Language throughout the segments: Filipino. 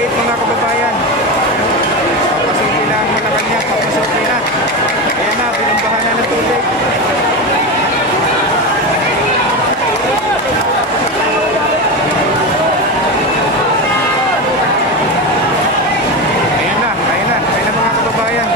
gate mga kababayan. Papasukin na ang Malacanang, papasukin na. Ayan na, binumbahan na ng tubig. Ayan na mga kababayan.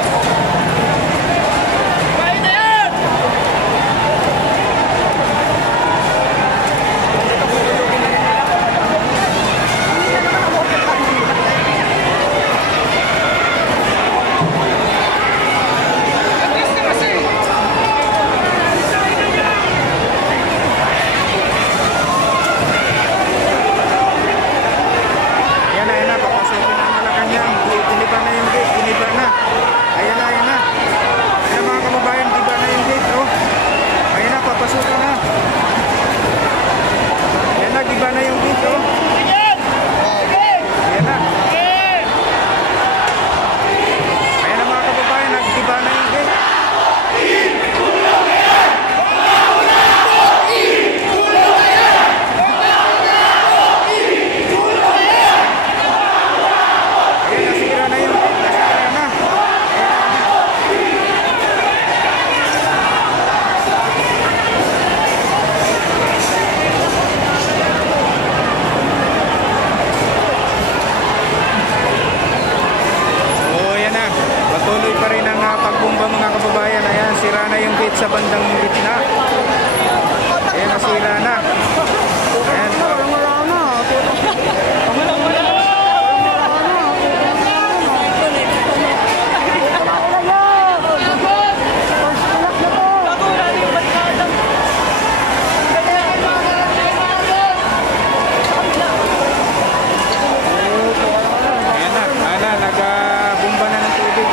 Sa bandang gitna. Ayan, nasira na. Ayan. Ayan na, nag-bumba na ng tubig.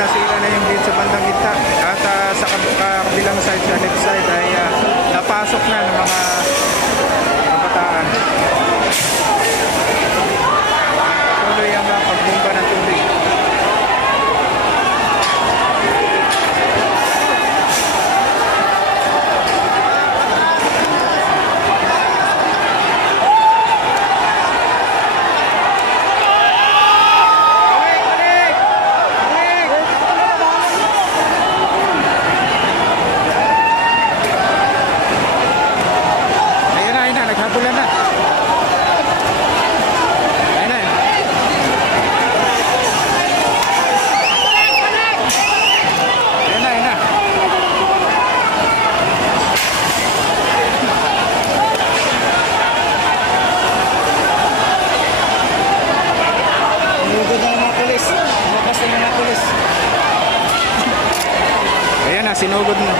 Nasira na yung gate sa bandang gitna at sa kabilang side, sa left side ay napasok na ng mga kabataan. Tuloy ang pagbumba ng tubig. Sinugod na.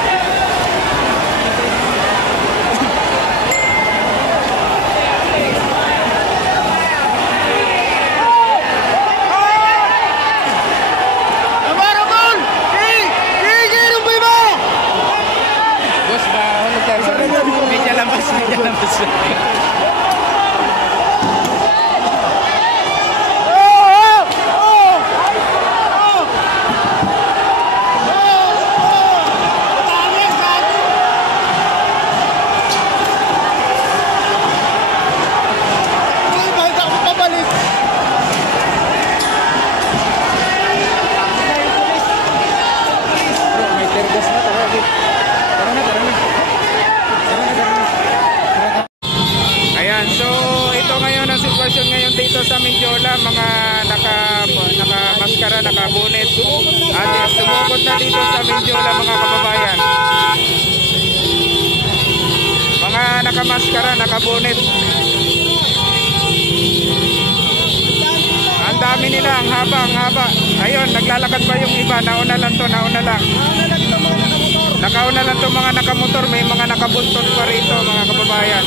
dito sa Mindiola, mga naka-maskara, naka-bonnet. At sumugod na dito sa Mindiola, mga kababayan. Mga naka-maskara, naka-bonnet. Ang dami nila, ang haba. Ayun, naglalakad pa yung iba. Nauna lang to, nauna lang. Nakauna lang to mga nakamotor. May mga nakabuntot pa rito, mga kababayan.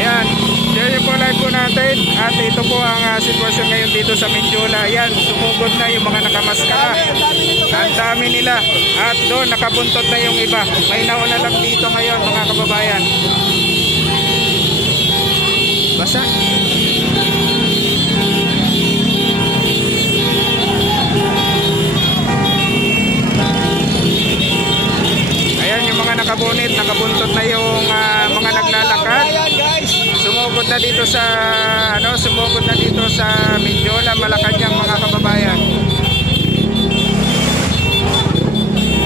Ayan, share po live po natin. At ito po ang sitwasyon ngayon dito sa Mindiola. Ayan, sumugod na yung mga nakamaskara. Ang dami nila. At doon, nakabuntot na yung iba. May nauna lang dito ngayon, mga kababayan. Basa. Ayan yung mga nakabunit, nakabuntot na yung mga naglalakad. Sumugod na dito sa sumugod na dito sa Mindiola, Malacanang, mga kababayan.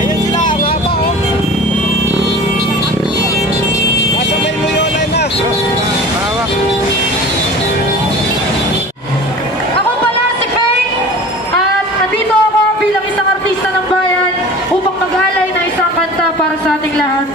Ayan sila, ang haba oh. Nasa may Loyola na. Hawak. Ako pala si Faye at nandito ako bilang isang artista ng bayan upang mag-alay ng isang kanta para sa ating lahat.